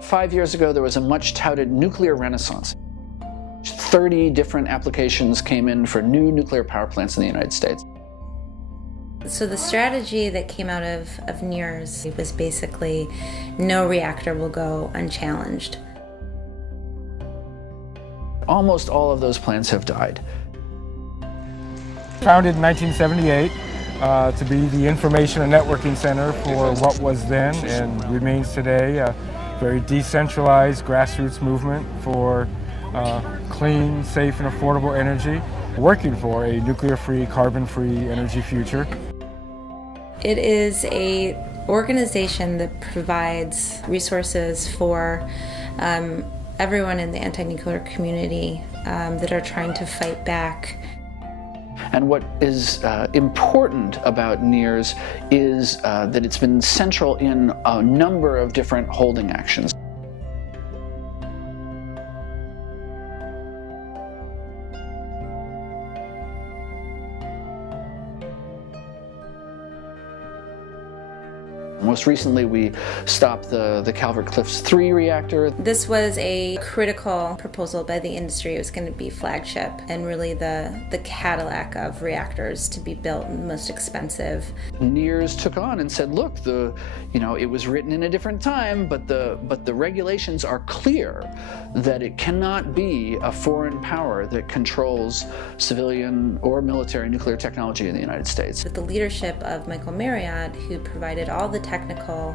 5 years ago, there was a much touted nuclear renaissance. 30 different applications came in for new nuclear power plants in the United States. So the strategy that came out of NIRS was basically no reactor will go unchallenged. Almost all of those plants have died. Founded in 1978 to be the information and networking center for what was then and remains today a very decentralized grassroots movement for clean, safe, and affordable energy, working for a nuclear-free, carbon-free energy future. It is an organization that provides resources for everyone in the anti-nuclear community that are trying to fight back. And what is important about NIRS is that it's been central in a number of different holding actions. Most recently, we stopped the Calvert Cliffs 3 reactor. This was a critical proposal by the industry. It was going to be flagship and really the Cadillac of reactors to be built and the most expensive. NIRS took on and said, look, it was written in a different time, but the regulations are clear that it cannot be a foreign power that controls civilian or military nuclear technology in the United States. With the leadership of Michael Mariotte, who provided all the technical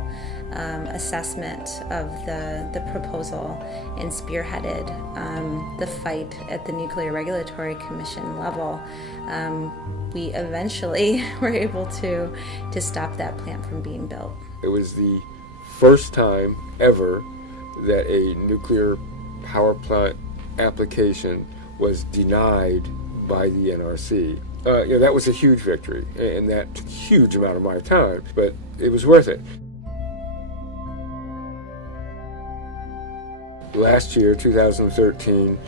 assessment of the proposal and spearheaded the fight at the Nuclear Regulatory Commission level, we eventually were able to stop that plant from being built. It was the first time ever that a nuclear power plant application was denied by the NRC. That was a huge victory, and that took a huge amount of my time, but it was worth it. Last year, 2013,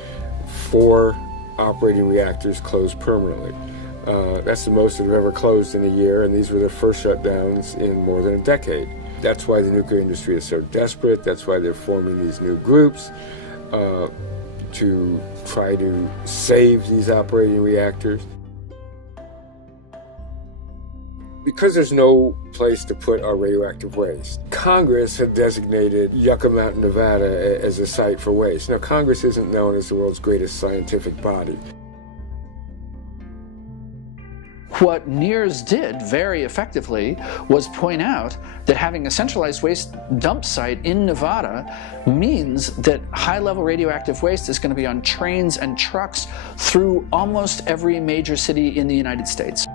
4 operating reactors closed permanently. That's the most that have ever closed in a year, and these were the first shutdowns in more than a decade. That's why the nuclear industry is so desperate. That's why they're forming these new groups to try to save these operating reactors. Because there's no place to put our radioactive waste, Congress had designated Yucca Mountain, Nevada as a site for waste. Now, Congress isn't known as the world's greatest scientific body. What NIRS did very effectively was point out that having a centralized waste dump site in Nevada means that high-level radioactive waste is going to be on trains and trucks through almost every major city in the United States.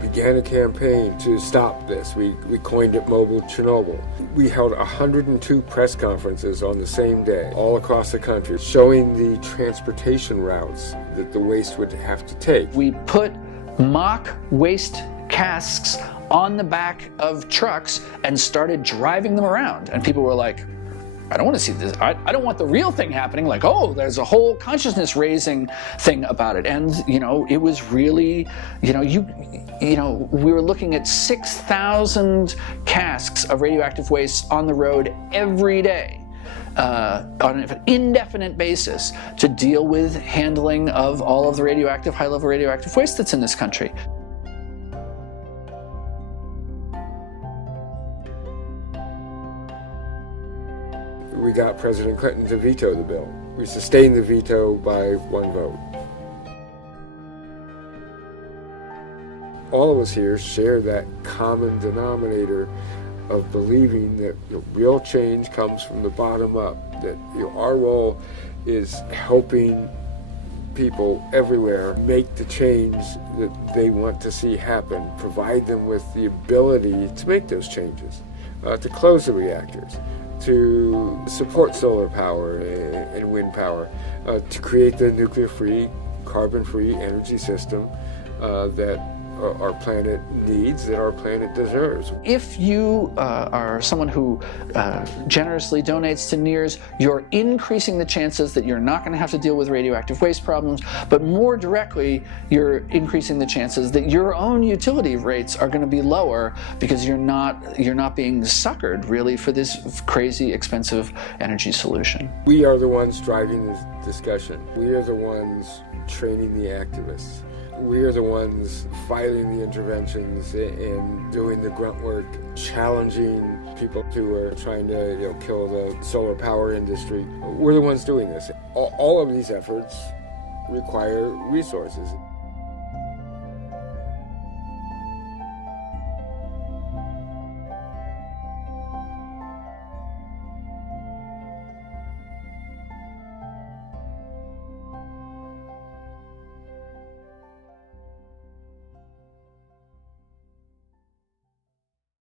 Began a campaign to stop this. We coined it Mobile Chernobyl. We held 102 press conferences on the same day, all across the country, showing the transportation routes that the waste would have to take. We put mock waste casks on the back of trucks and started driving them around. And people were like, I don't want to see this. I don't want the real thing happening. Like, oh, there's a whole consciousness raising thing about it. And, it was really, we were looking at 6,000 casks of radioactive waste on the road every day on an indefinite basis to deal with handling of all of the high-level radioactive waste that's in this country. We got President Clinton to veto the bill. We sustained the veto by 1 vote. All of us here share that common denominator of believing that real change comes from the bottom up, that our role is helping people everywhere make the change that they want to see happen, provide them with the ability to make those changes, to close the reactors, to support solar power and wind power, to create the nuclear-free, carbon-free energy system that our planet needs, that our planet deserves. If you are someone who generously donates to NIRS, you're increasing the chances that you're not going to have to deal with radioactive waste problems, but more directly, you're increasing the chances that your own utility rates are going to be lower because you're not being suckered really for this crazy expensive energy solution. We are the ones driving this discussion. We are the ones training the activists. We are the ones filing the interventions and doing the grunt work, challenging people who are trying to kill the solar power industry. We're the ones doing this. All of these efforts require resources.